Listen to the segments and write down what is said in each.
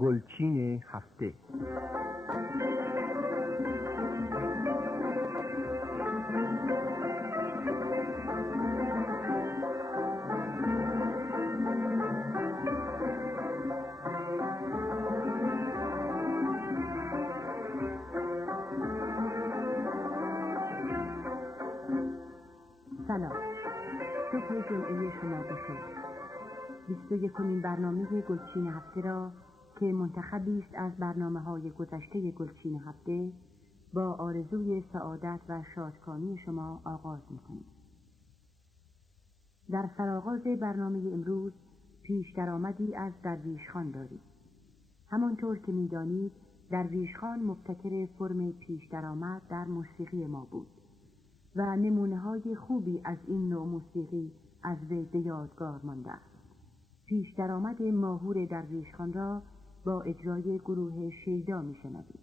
گلچین هفته. سلام، صبح جمعه شما بخیر. 21مین برنامه گلچین هفته را که منتخبی است از برنامه‌های گذشته گلچین هفته با آرزوی سعادت و شادکامی شما آغاز می‌کنیم. در سرآغاز برنامه امروز پیش درآمدی از درویش خان داریم. همانطور که می‌دانید درویش خان مبتکر فرم پیش درآمد در موسیقی ما بود و نمونه‌های خوبی از این نوع موسیقی از وی به یادگار مانده است. پیش درآمد ماهور درویش خان را با اجرای گروه شیدا می‌شنوید.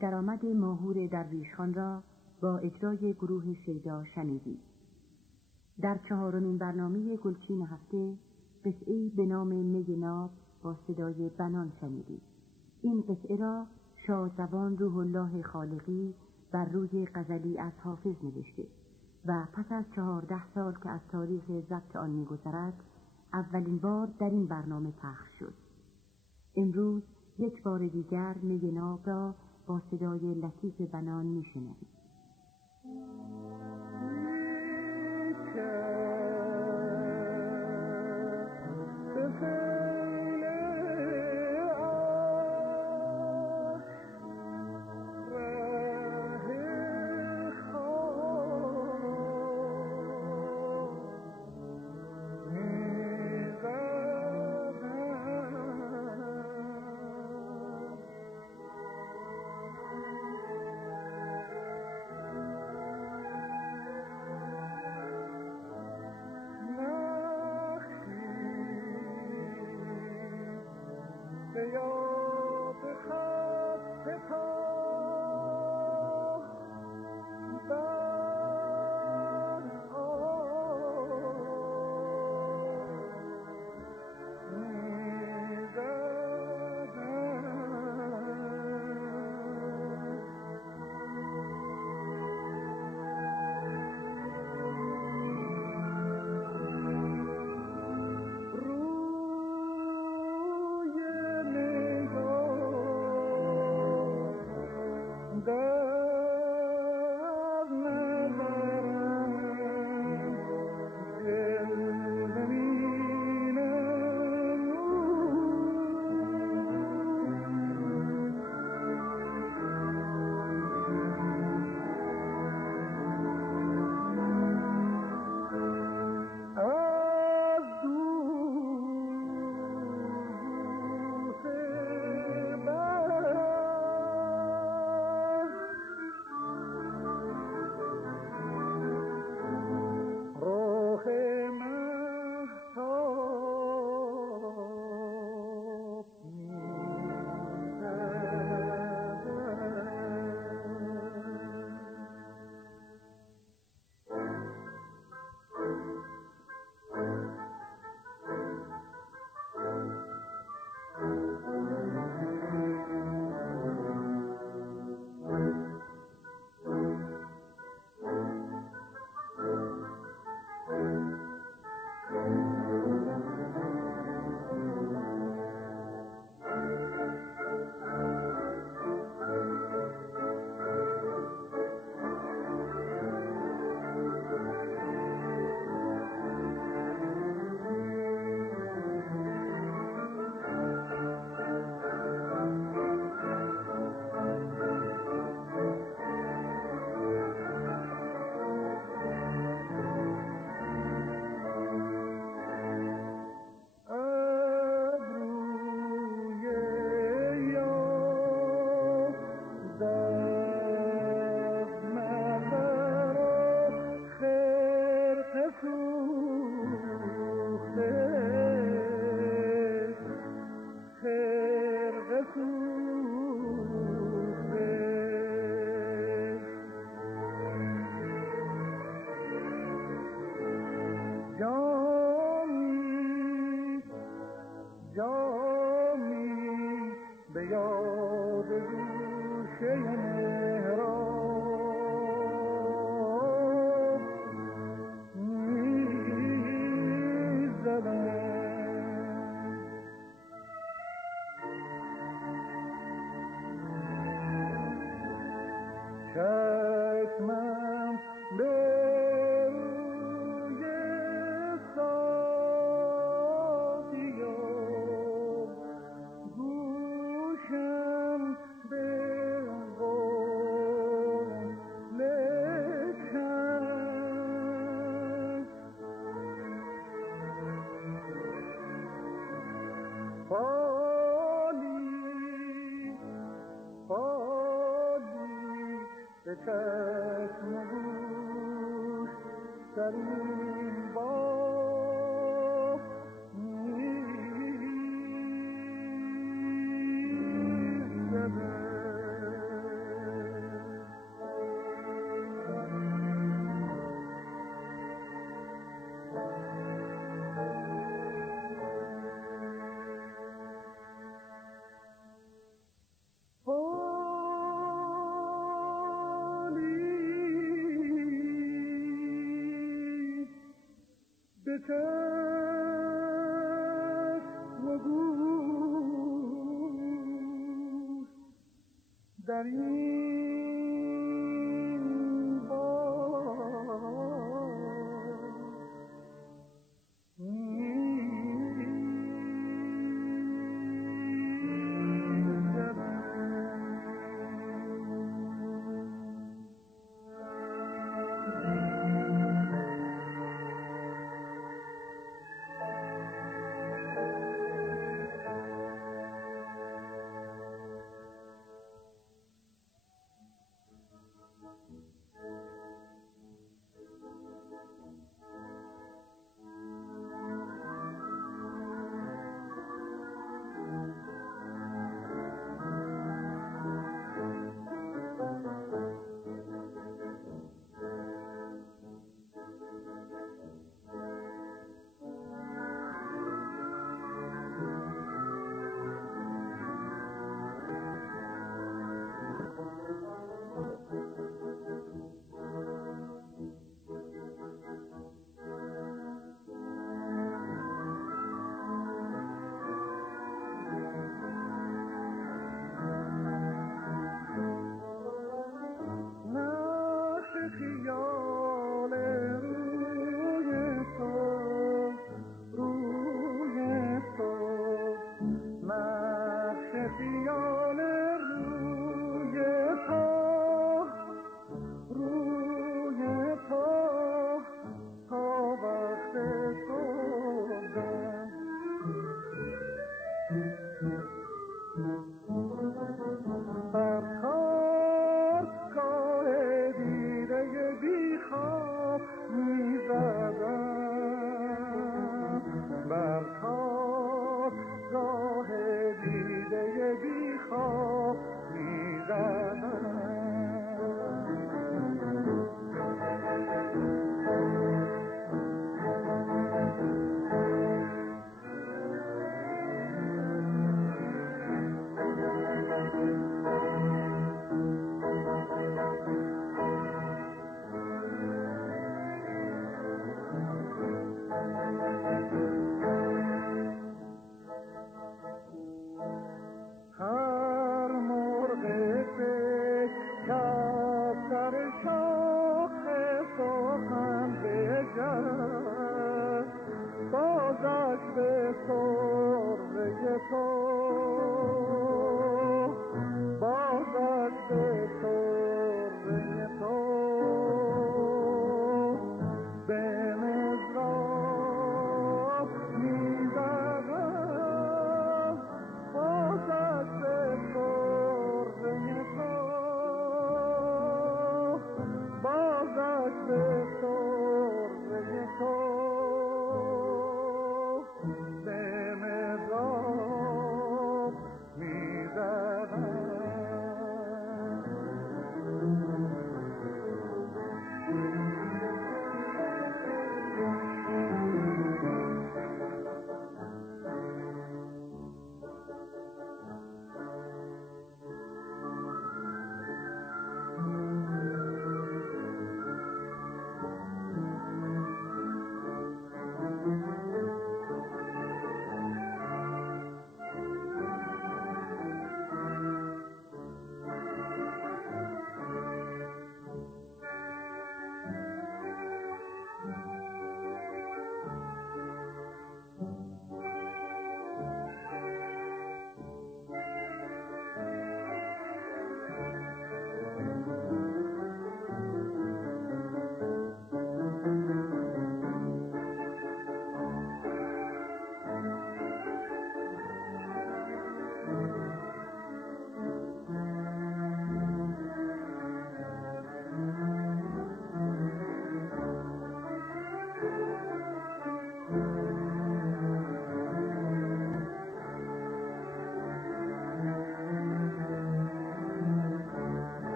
درآمد ماهور درویشخان را با اجرای گروه شیدا شنیدید. در 4مین برنامه گلچین هفته قطعه‌ای به نام می ناب با صدای بنان شنیدید. این قطعه را شادروان روح الله خالقی بر روی غزلی از حافظ نوشته و پس از 14 سال که از تاریخ ضبط آن می‌گذرد اولین بار در این برنامه پخش شد. امروز یک بار دیگر می ناب را با صدای لطیف بنان می‌شنوید. چشم و گوش در این بار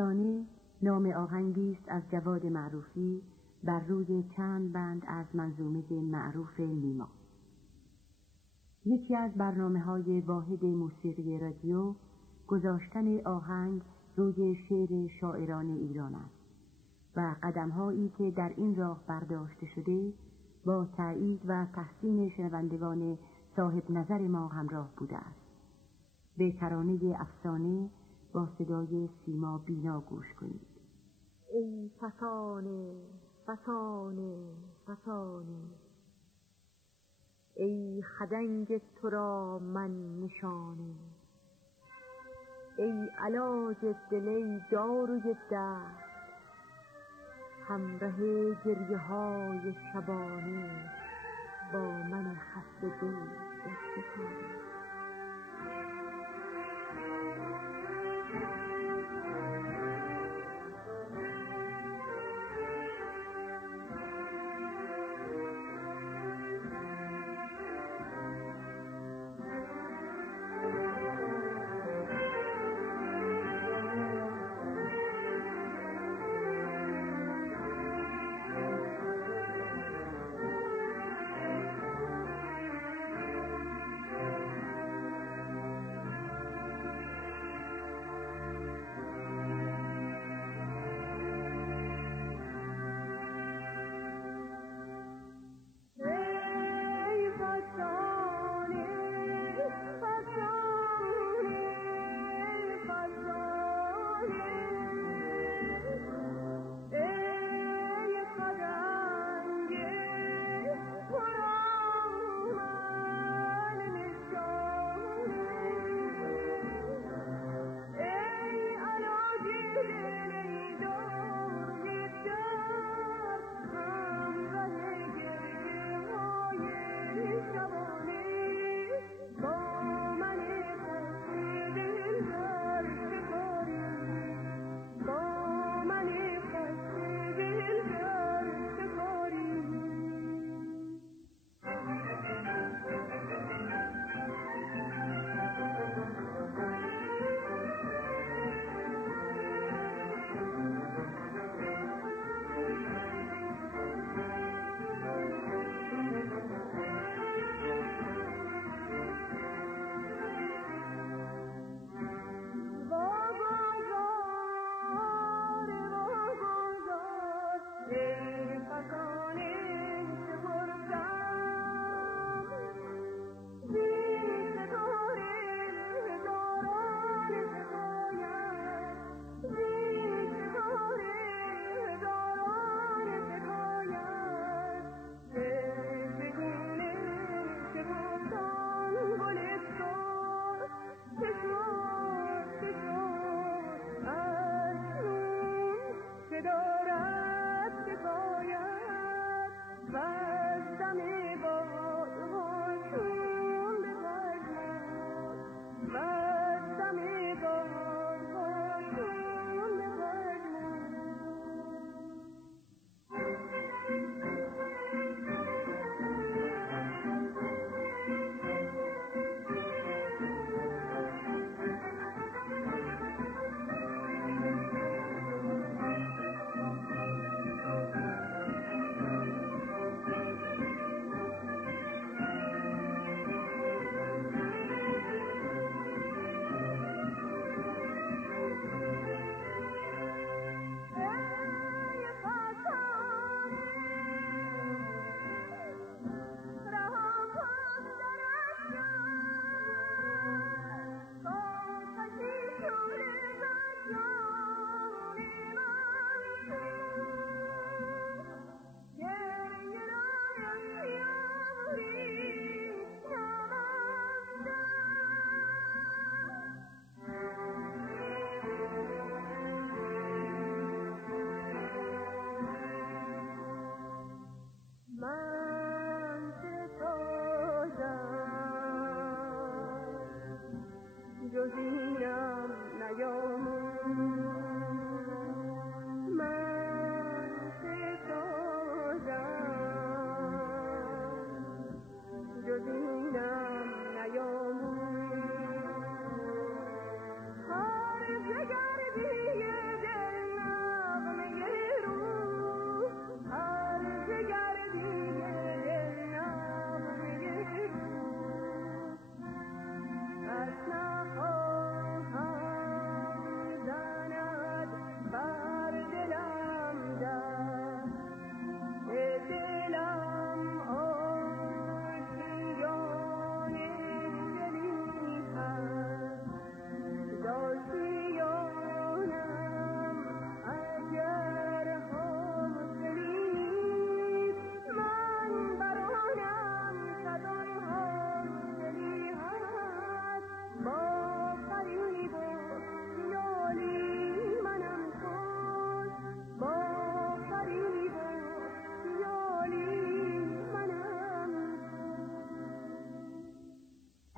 افسانه نام آهنگی است از جواد معروفی بر روی چند بند از منظومه معروف نیما. یکی از برنامه‌های واحد موسیقی رادیو گذاشتن آهنگ روی شعر شاعران ایران است و قدم‌هایی که در این راه برداشته شده با تایید و تحسین شنوندگان صاحب نظر ما همراه بوده است. به ترانه افسانه با صدای سیما بینا گوش کنید. ای فسانه فسانه فسانه، ای خدنگ تو را من نشانه، ای علاج دل ای داروی درد، همره گریه های شبانه با من خسته دل در ستانه. جزینم نیامون من ستازم جزینم نیامون هر جگردی دل نغمه رو هر جگردی دل نغمه رو اصلا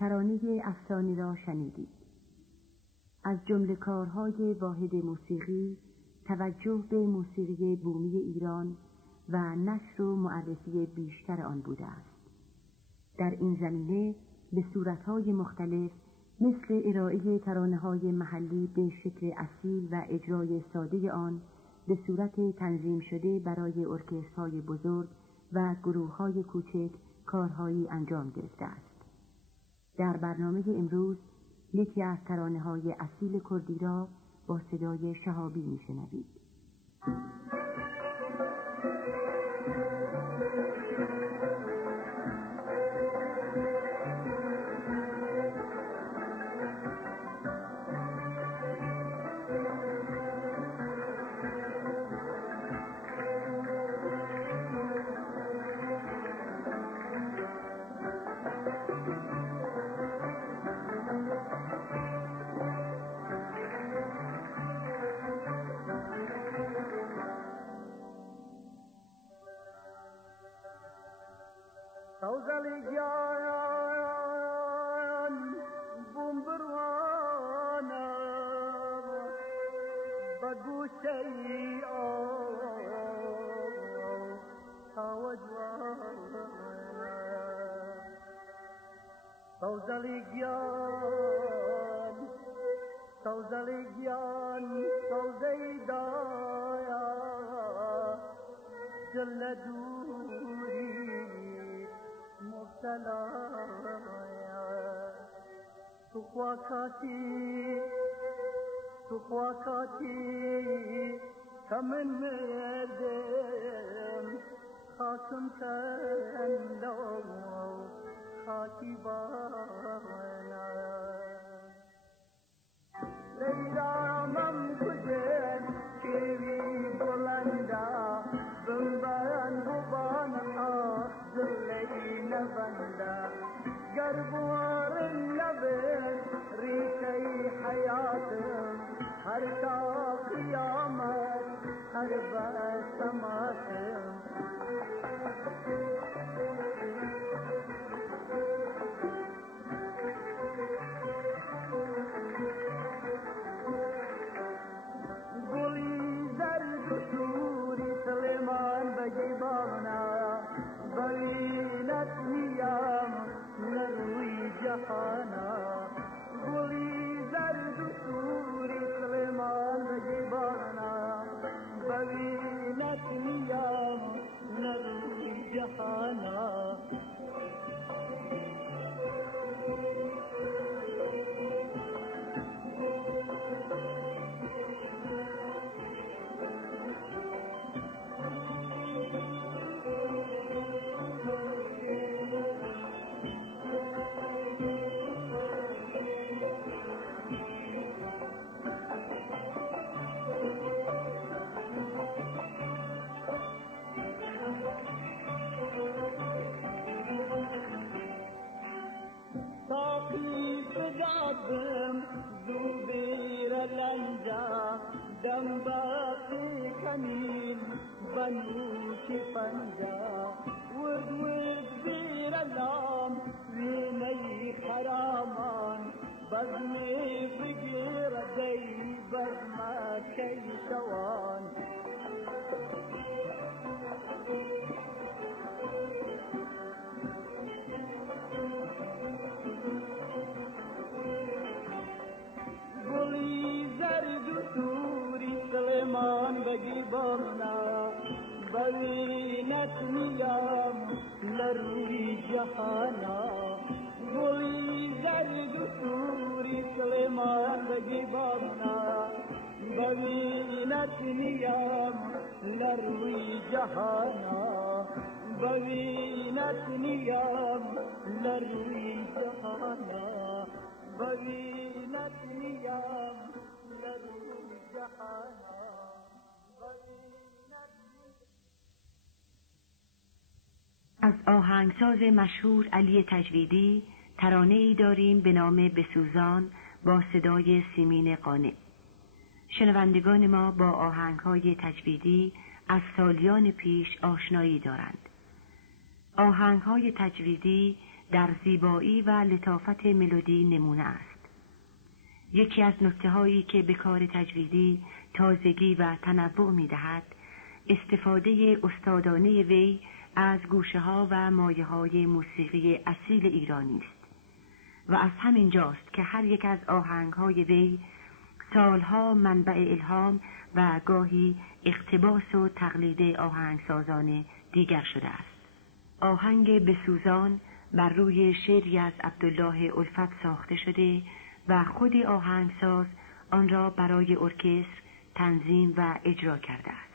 ترانه افسانه را شنیدید. از جمله کارهای واحد موسیقی توجه به موسیقی بومی ایران و نشر و معرفی بیشتر آن بوده است. در این زمینه به صورتهای مختلف مثل ارائه ترانه‌های محلی به شکل اصیل و اجرای ساده آن به صورت تنظیم شده برای ارکسترهای بزرگ و گروه‌های کوچک کارهایی انجام گرفته است. در برنامه امروز یکی از ترانه‌های اصیل کردی را با صدای شهابی می‌شنوید. سوزلیان بومبروانا بگوشی آوجوانا سوزلیان سوزیدایا جلدوری مبتلایا تو خواکاتی کمن مردم خاکم کندو خاکی بانا لیرامم کجن کیوی بلندا بمباران بوبان دلی نبندا گربوار لبن ریشی حیاتم هر تا قیامت هر بسماتم بوینت نیام نروی جهانا گلی زرد و سوری سلیمان بجیبانا بوینت نیام نروی جهانا زوبیر لنجا دم باقی کنین بنوش پنجا ورد زیر لام وینی خرامان بزمي بقير زي بزما كيشوان قولي زرد سوري سليمان بقي برنا بوينة نيام لروي جهانا قولي زرد سوري سليمان بقي برنا بوينة نيام لروي جهانا بوينة نيام لروي جهانا بوينة نيام لروي جهانا از آهنگساز مشهور علی تجویدی ترانه‌ای داریم به نام بسوزان با صدای سیمین قانع. شنوندگان ما با آهنگ‌های تجویدی از سالیان پیش آشنایی دارند. آهنگ‌های تجویدی در زیبایی و لطافت ملودی نمونه است. یکی از نکته‌هایی که به کار تجویدی تازگی و تنوع می‌دهد، استفاده استادانه وی از گوشه‌ها و مایه‌های موسیقی اصیل ایرانی است و از همین جاست که هر یک از آهنگ‌های وی سالها منبع الهام و گاهی اقتباس و تقلید آهنگسازان دیگر شده است. آهنگ بسوزان بر روی شعری از عبدالله الفت ساخته شده و خود آهنگساز آن را برای ارکستر تنظیم و اجرا کرده است.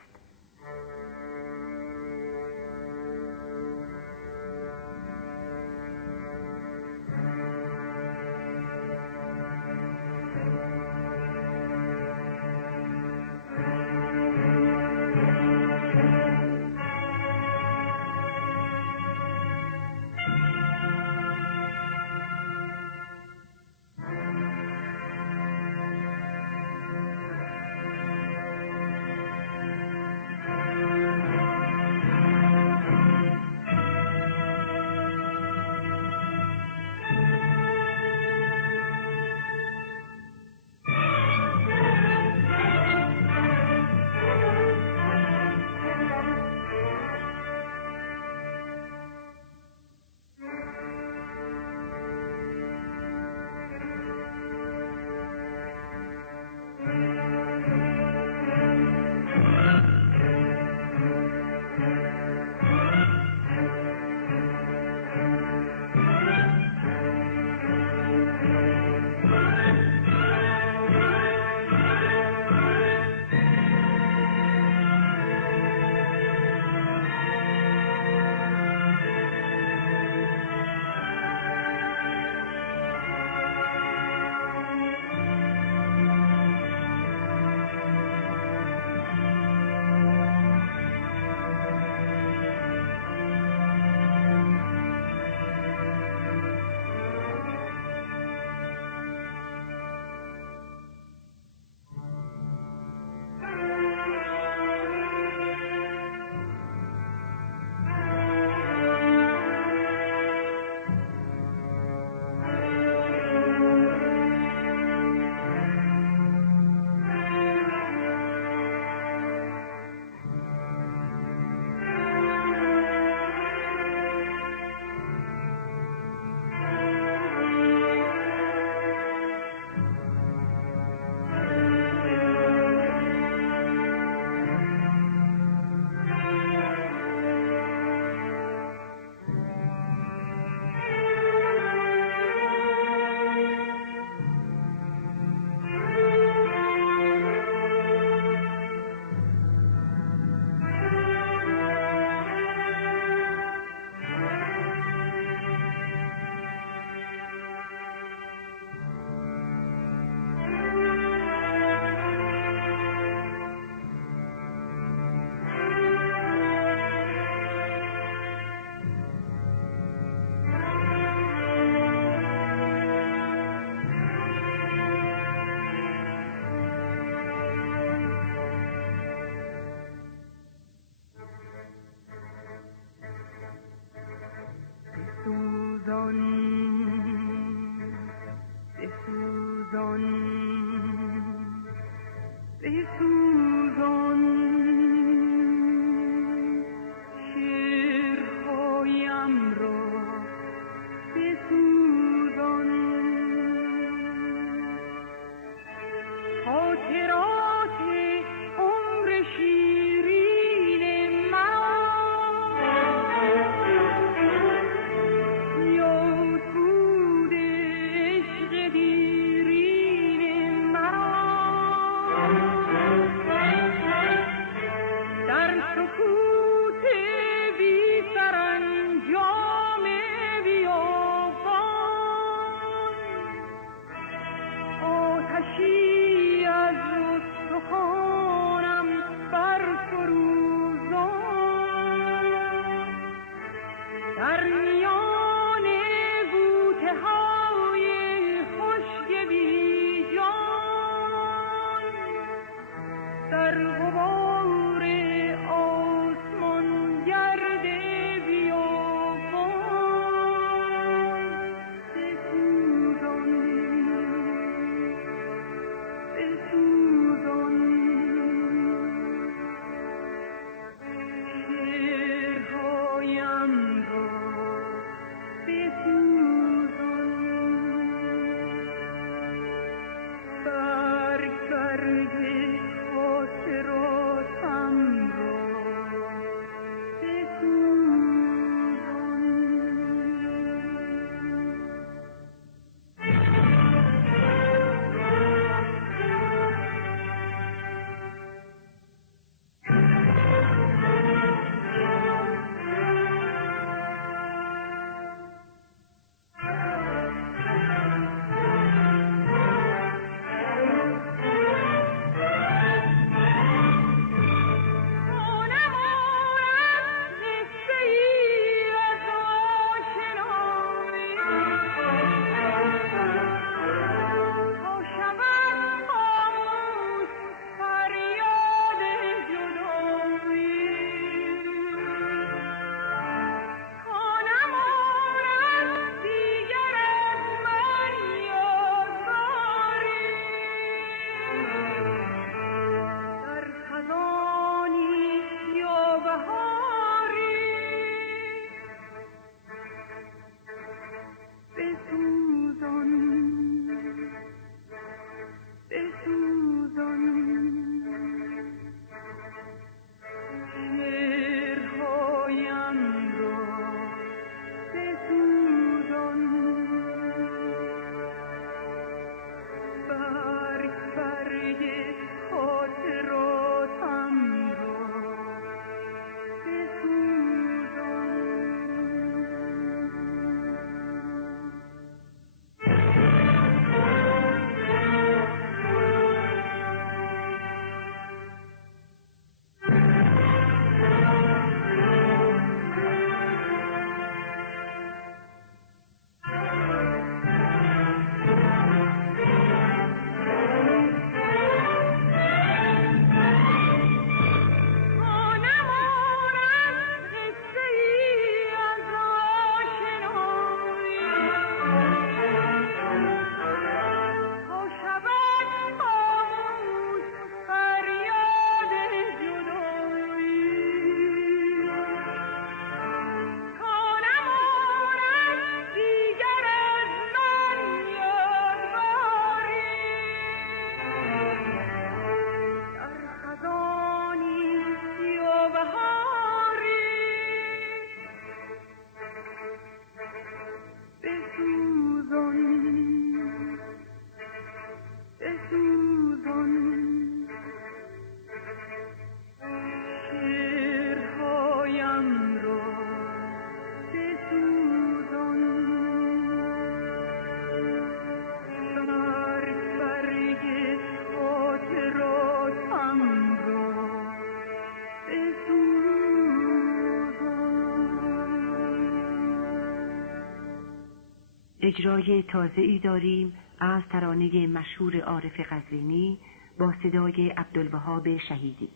اجرای تازه‌ای داریم از ترانه مشهور عارف قزوینی با صدای عبدالوهاب شهیدی.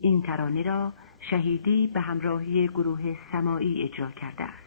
این ترانه را شهیدی به همراهی گروه سماعی اجرا کرده است.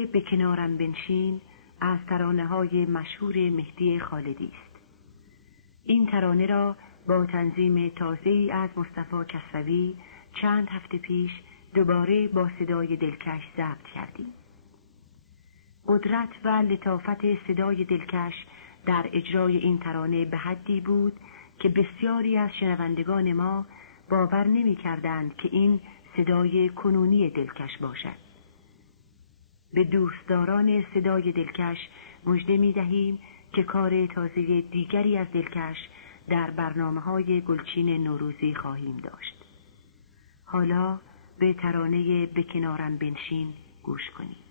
ترانه به کنارم بنشین از ترانه‌های مشهور مهدی خالدی است. این ترانه را با تنظیم تازه‌ای از مصطفی کسروی چند هفته پیش دوباره با صدای دلکش ضبط کردیم. قدرت و لطافت صدای دلکش در اجرای این ترانه به حدی بود که بسیاری از شنوندگان ما باور نمی‌کردند که این صدای کنونی دلکش باشد. به دوستداران صدای دلکش مژده می‌دهیم که کار تازه دیگری از دلکش در برنامه‌های گلچین نوروزی خواهیم داشت. حالا به ترانه به کنارم بنشین گوش کنید.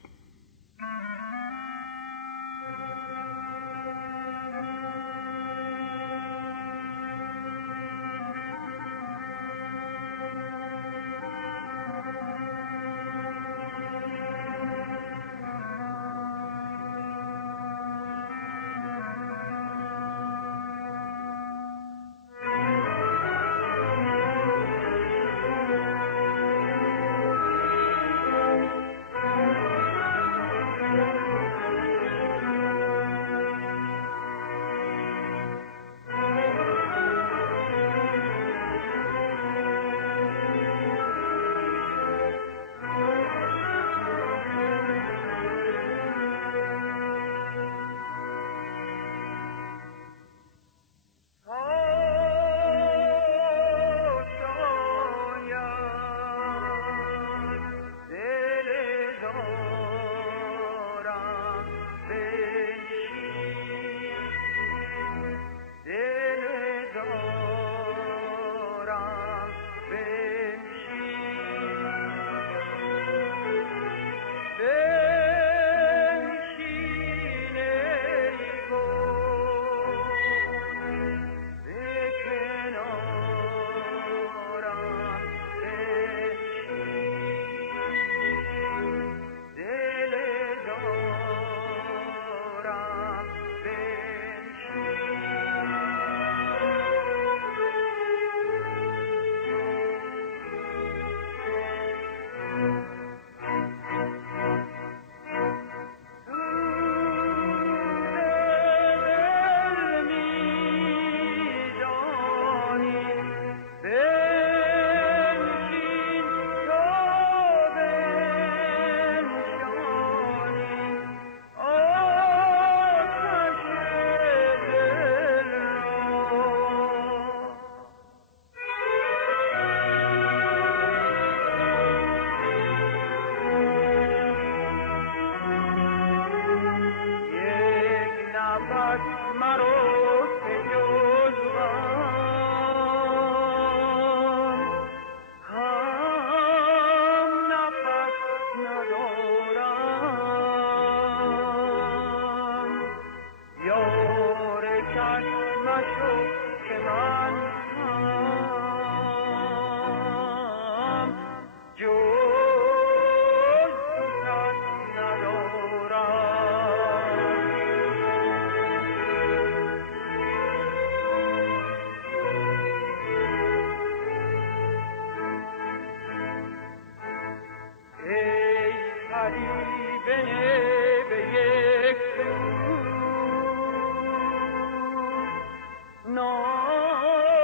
No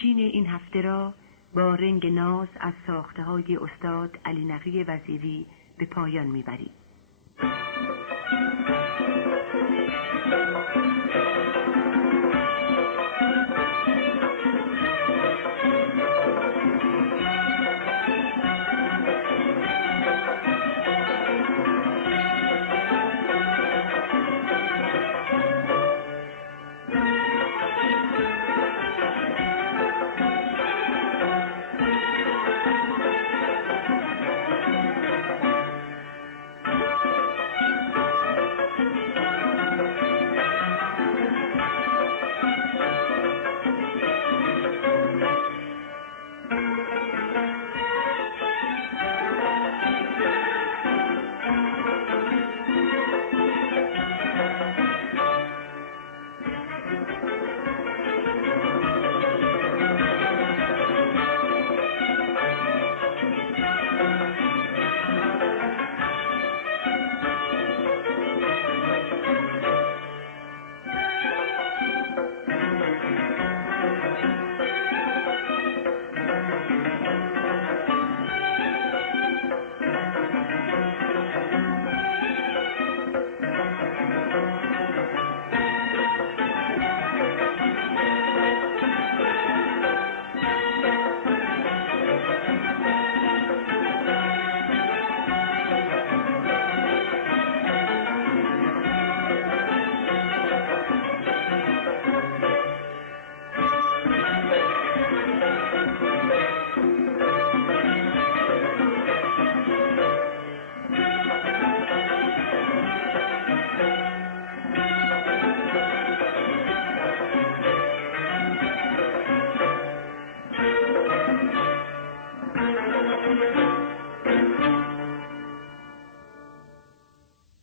پیشین این هفته را با رنگ ناز از ساخته‌های استاد علی نقی وزیری به پایان می‌بریم.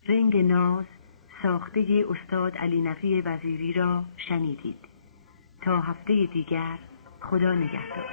رنگ ناز ساخته استاد علی نقی وزیری را شنیدید. تا هفته دیگر، خدا نگهدار.